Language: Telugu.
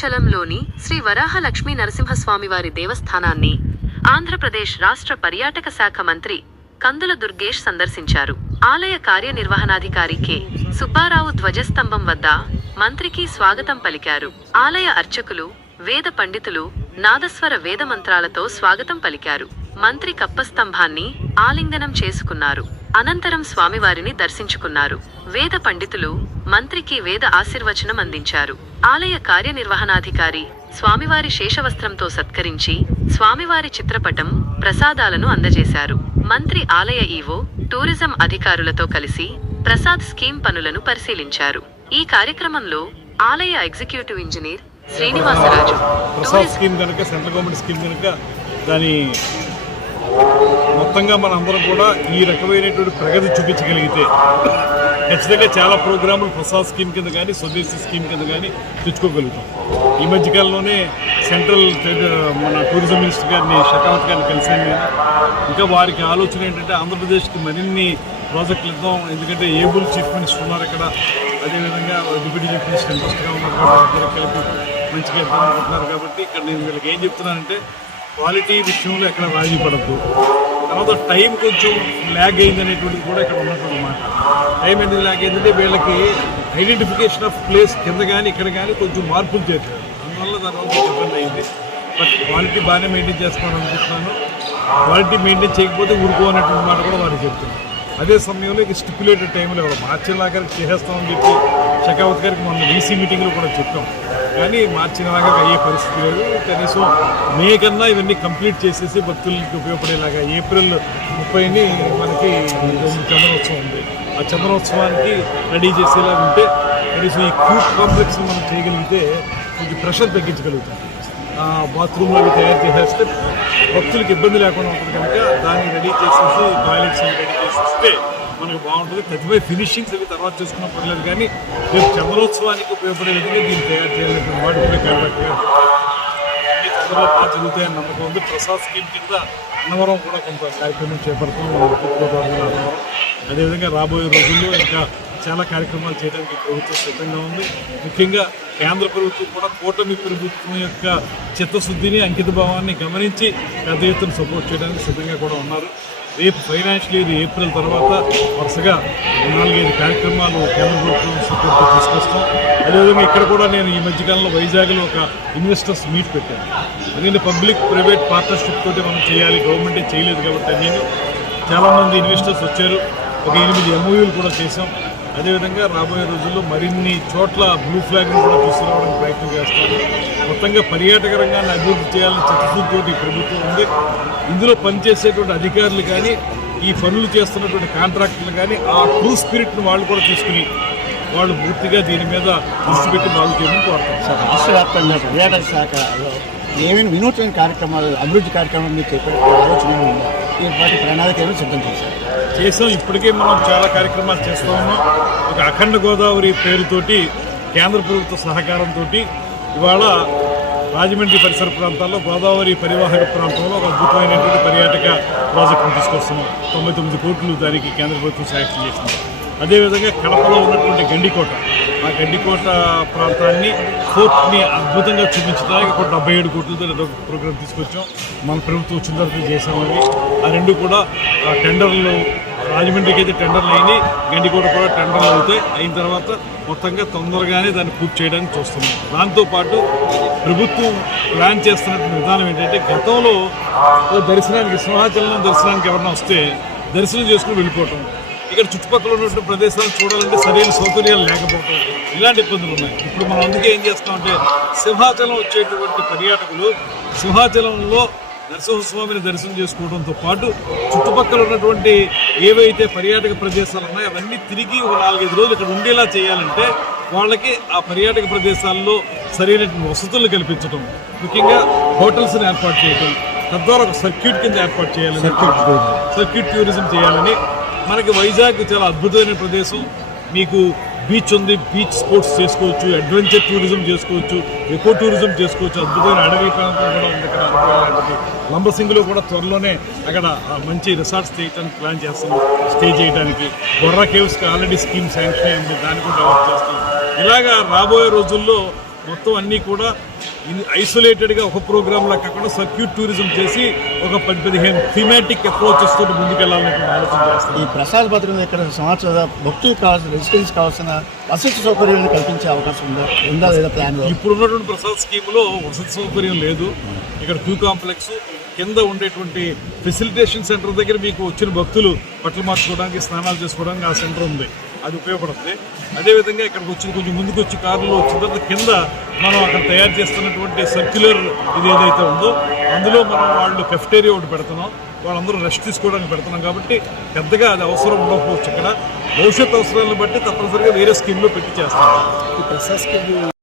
భద్రాచలంలోని శ్రీ వరాహలక్ష్మీ నరసింహస్వామివారి దేవస్థానాన్ని ఆంధ్రప్రదేశ్ రాష్ట్ర పర్యాటక శాఖ మంత్రి కందుల దుర్గేష్ సందర్శించారు. ఆలయ కార్యనిర్వహణాధికారి కె. సుబ్బారావు ధ్వజస్తంభం వద్ద మంత్రికి స్వాగతం పలికారు. ఆలయ అర్చకులు వేద పండితులు నాదస్వర వేద మంత్రాలతో స్వాగతం పలికారు. మంత్రి కప్పస్తంభాన్ని ఆలింగనం చేసుకున్నారు. అనంతరం స్వామివారిని దర్శించుకున్నారు. వేద పండితులు మంత్రికి వేద ఆశీర్వచనం అందించారు. ఆలయ కార్యనిర్వహణాధికారి స్వామివారి శేషవస్త్రంతో సత్కరించి స్వామివారి చిత్రపటం ప్రసాదాలను అందజేశారు. మంత్రి ఆలయ ఈవో టూరిజం అధికారులతో కలిసి ప్రసాద్ స్కీమ్ పనులను పరిశీలించారు. ఈ కార్యక్రమంలో ఆలయ executive engineer Srinivasaraju Prasad tourism scheme కనుక సెంట్రల్ గవర్నమెంట్ స్కీమ్ కనుక దాని మొత్తంగా మన అందరం కూడా ఈ రకమైనటువంటి ప్రగతి చూపించగలిగితే ఖచ్చితంగా చాలా ప్రోగ్రాములు ప్రసాద్ స్కీమ్ కింద కానీ స్వదేశీ స్కీమ్ కింద కానీ తెచ్చుకోగలుగుతాం. ఈ మధ్యకాలంలోనే సెంట్రల్ మన టూరిజం మినిస్టర్ గారిని షకావత్ గారిని కలిసాను నేను ఇంకా వారికి ఆలోచన ఏంటంటే ఆంధ్రప్రదేశ్కి మరిన్ని ప్రాజెక్టులు ఇద్దాం. ఎందుకంటే ఏబుల్ చీఫ్ మినిస్టర్ ఉన్నారు ఇక్కడ. అదేవిధంగా డిప్యూటీ చీఫ్ మినిస్టర్ ఇంట్రెస్ట్గా ఉన్నారు కలిపి మంచిగా ఇద్దాం అనుకుంటున్నారు. కాబట్టి ఇక్కడ నేను వీళ్ళకి ఏం చెప్తున్నానంటే క్వాలిటీ విషయంలో ఎక్కడ రాజీ పడద్దు. తర్వాత టైం కొంచెం ల్యాగ్ అయింది అనేటువంటిది కూడా ఇక్కడ ఉన్నటువంటి మాట. టైం ఎందుకు ల్యాగ్ అయిందంటే వీళ్ళకి ఐడెంటిఫికేషన్ ఆఫ్ ప్లేస్ కింద కానీ ఇక్కడ కానీ కొంచెం మార్పులు చేశారు. అందువల్ల దానివల్ల ఇబ్బంది అయింది. బట్ క్వాలిటీ బాగానే మెయింటైన్ చేస్తాను అనుకుంటున్నాను. క్వాలిటీ మెయింటైన్ చేయకపోతే ఊరుకోనటువంటి మాట కూడా వారికి చెప్తున్నాను అదే సమయంలో ఇక స్టిపులేటెడ్ టైంలో మార్చిలా గారికి చేసేస్తామని చెప్పి షకావత్ గారికి మొన్న వీసీ మీటింగ్లో కూడా చెప్పాం. కానీ మార్చినలాగా అయ్యే పరిస్థితి లేదు. కనీసం మే కన్నా ఇవన్నీ కంప్లీట్ చేసేసి భక్తులకి ఉపయోగపడేలాగా ఏప్రిల్ ముప్పైని మనకి చంద్రోత్సవం ఉంది. ఆ చంద్రోత్సవానికి రెడీ చేసేలా ఉంటే కనీసం ఈ క్యూట్ కాంప్లెక్స్ మనం చేయగలిగితే కొంచెం ప్రెషర్ తగ్గించగలుగుతాం. ఆ బాత్రూమ్లు అవి తయారు చేసేస్తే భక్తులకు ఇబ్బంది లేకుండా ఉంటుంది కనుక దాన్ని రెడీ చేసేసి టాయిలెట్స్ రెడీ చేసేస్తే మనకు బాగుంటుంది. ప్రతిపై ఫినిషింగ్స్ అవి తర్వాత చేసుకున్న పర్లేదు కానీ రేపు చంద్రోత్సవానికి ఉపయోగపడే విధంగా దీన్ని తయారు చేయాలంటే వాటి కాబట్టి బాగా జరుగుతాయని నమ్మకం ఉంది. ప్రసాద్ స్కీమ్ కింద అన్నవరం కూడా కొంత కార్యక్రమం చేపడుతున్నాం. అన్నవరం అదేవిధంగా రాబోయే రోజుల్లో ఇంకా చాలా కార్యక్రమాలు చేయడానికి ప్రభుత్వం సిద్ధంగా ఉంది. ముఖ్యంగా కేంద్ర ప్రభుత్వం కూడా కూటమి ప్రభుత్వం యొక్క చిత్తశుద్ధిని అంకిత భావాన్ని గమనించి పెద్ద ఎత్తున సపోర్ట్ చేయడానికి సిద్ధంగా కూడా ఉన్నారు. రేపు ఫైనాన్షియల్ ఇయర్ ఏప్రిల్ తర్వాత వరుసగా నాలుగైదు కార్యక్రమాలు కేంద్ర ప్రభుత్వం సపోర్ట్ తీసుకొస్తాం. అదేవిధంగా ఇక్కడ కూడా నేను ఈ మధ్యకాలంలో వైజాగ్లో ఒక ఇన్వెస్టర్స్ మీట్ పెట్టాను. ఎందుకంటే పబ్లిక్ ప్రైవేట్ పార్ట్నర్షిప్ తోటి మనం చేయాలి గవర్నమెంటే చేయలేదు కాబట్టి అన్నీ. చాలామంది ఇన్వెస్టర్స్ వచ్చారు. ఒక ఎనిమిది ఎంఓయూలు కూడా చేసాం అదేవిధంగా రాబోయే రోజుల్లో మరిన్ని చోట్ల బ్లూ ఫ్లాగ్ను కూడా తీసుకురావడానికి ప్రయత్నం చేస్తాము మొత్తంగా పర్యాటక రంగాన్ని అభివృద్ధి చేయాలని చిత్తశుద్ధితోటి ప్రభుత్వం ఉంది. ఇందులో పనిచేసేటువంటి అధికారులు కానీ ఈ పనులు చేస్తున్నటువంటి కాంట్రాక్టర్లు కానీ ఆ ట్రూ స్పిరిట్ను వాళ్ళు కూడా తీసుకుని వాళ్ళు పూర్తిగా దీని మీద దృష్టి పెట్టి బాగు చేయమని కోరుతాం సార్ రాష్ట్ర వ్యాప్తంగా పర్యాటక శాఖలో ఏమైనా వినూత్న కార్యక్రమాలు అభివృద్ధి కార్యక్రమాలు మీరు చేపట్టే ఆలోచన ఉందా? వాటి ప్రణాళిక ఏమైనా సిద్ధం చేశారు చేసాం. ఇప్పటికే మనం చాలా కార్యక్రమాలు చేస్తూ ఉన్నాం. ఒక అఖండ గోదావరి పేరుతోటి కేంద్ర ప్రభుత్వ సహకారంతో ఇవాళ రాజమండ్రి పరిసర ప్రాంతాల్లో గోదావరి పరివాహక ప్రాంతంలో ఒక అద్భుతమైనటువంటి పర్యాటక ప్రాజెక్టును తీసుకొస్తున్నాం. తొంభై తొమ్మిది కోట్లు దానికి కేంద్ర ప్రభుత్వం శాంక్షన్ చేసింది. అదేవిధంగా కడపలో ఉన్నటువంటి గండికోట. ఆ గండికోట ప్రాంతాన్ని ఫోర్ట్ని అద్భుతంగా చూపించడానికి ఒక డెబ్బై ఏడు కోట్లతో ఏదో ఒక ప్రోగ్రామ్ తీసుకొచ్చాం. మన ప్రభుత్వం వచ్చిన తర్వాత చేసామని ఆ రెండు కూడా ఆ టెండర్లు రాజమండ్రికి అయితే టెండర్లు అయినాయి గండికోట కూడా టెండర్లు అవుతాయి. అయిన తర్వాత మొత్తంగా తొందరగానే దాన్ని పూర్తి చేయడానికి చూస్తున్నాం. దాంతోపాటు ప్రభుత్వం ప్లాన్ చేస్తున్నటువంటి విధానం ఏంటంటే గతంలో దర్శనానికి సింహాచలం దర్శనానికి ఎవరైనా వస్తే దర్శనం చేసుకుని వెళ్ళిపోవటం. ఇక్కడ చుట్టుపక్కల ఉన్నటువంటి ప్రదేశాలను చూడాలంటే సరైన సౌకర్యాలు లేకపోవటం ఇలాంటి ఇబ్బందులు ఉన్నాయి. ఇప్పుడు మనం అందుకే ఏం చేస్తామంటే సింహాచలం వచ్చేటువంటి పర్యాటకులు సింహాచలంలో నరసింహస్వామిని దర్శనం చేసుకోవడంతో పాటు చుట్టుపక్కల ఉన్నటువంటి ఏవైతే పర్యాటక ప్రదేశాలు ఉన్నాయో అవన్నీ తిరిగి ఒక నాలుగైదు రోజులు ఇక్కడ ఉండేలా చేయాలంటే వాళ్ళకి ఆ పర్యాటక ప్రదేశాల్లో సరైన వసతులు కల్పించడం ముఖ్యంగా హోటల్స్ని ఏర్పాటు చేయడం తద్వారా ఒక సర్క్యూట్ కింద ఏర్పాటు చేయాలని సర్క్యూట్ టూరిజం చేయాలని మనకి వైజాగ్ చాలా అద్భుతమైన ప్రదేశం. మీకు బీచ్ ఉంది బీచ్ స్పోర్ట్స్ చేసుకోవచ్చు అడ్వెంచర్ టూరిజం చేసుకోవచ్చు ఎకో టూరిజం చేసుకోవచ్చు అద్భుతమైన అడవి ప్రాంతం కూడా ఉంది ఇక్కడ అనుభవాలంటే లంబసింగిలో కూడా త్వరలోనే అక్కడ ఆ మంచి రిసార్ట్స్ చేయడానికి ప్లాన్ చేస్తున్నాం స్టే చేయడానికి బొర్రా కేవ్స్కి ఆల్రెడీ స్కీమ్ శాంక్షన్ అయింది దాన్ని కూడా డెవలప్ చేస్తాం ఇలాగా రాబోయే రోజుల్లో మొత్తం అన్నీ కూడా ఐసోలేటెడ్గా ఒక ప్రోగ్రాంలా కాకుండా సర్క్యూట్ టూరిజం చేసి ఒక పది పదిహేను థీమాటిక్ అప్రోచెస్ తోటి ముందుకెళ్ళాలనేటువంటి ఆలోచన చేస్తాం. ఈ ప్రసాద భద్రం ఇక్కడ సంవత్సరం భక్తులకు కావాల్సిన రెసిడెన్స్ కావాల్సిన వసతి సౌకర్యాలను కల్పించే అవకాశం ఉందా? ఉందా లేదా ప్లాన్ ఇప్పుడు ఉన్నటువంటి ప్రసాద్ స్కీమ్లో వసతి సౌకర్యం లేదు. ఇక్కడ క్యూ కాంప్లెక్స్ కింద ఉండేటువంటి ఫెసిలిటేషన్ సెంటర్ దగ్గర మీకు వచ్చిన భక్తులు బట్టలు మార్చుకోవడానికి స్నానాలు చేసుకోవడానికి ఆ సెంటర్ ఉంది. అది ఉపయోగపడుతుంది. అదేవిధంగా ఇక్కడికి వచ్చి కొంచెం ముందుకు వచ్చి కారులో వచ్చిన తర్వాత కింద మనం అక్కడ తయారు చేస్తున్నటువంటి సర్క్యులర్ ఇది ఏదైతే ఉందో అందులో మనం వాళ్ళు కెఫ్టేరియా ఒకటి పెడుతున్నాం. వాళ్ళందరూ రెస్ట్ తీసుకోవడానికి పెడుతున్నాం కాబట్టి పెద్దగా అది అవసరం ఉండకపోవచ్చు ఇక్కడ. భవిష్యత్ అవసరాలను బట్టి తప్పనిసరిగా వేరే స్కీమ్లో పెట్టి చేస్తాం.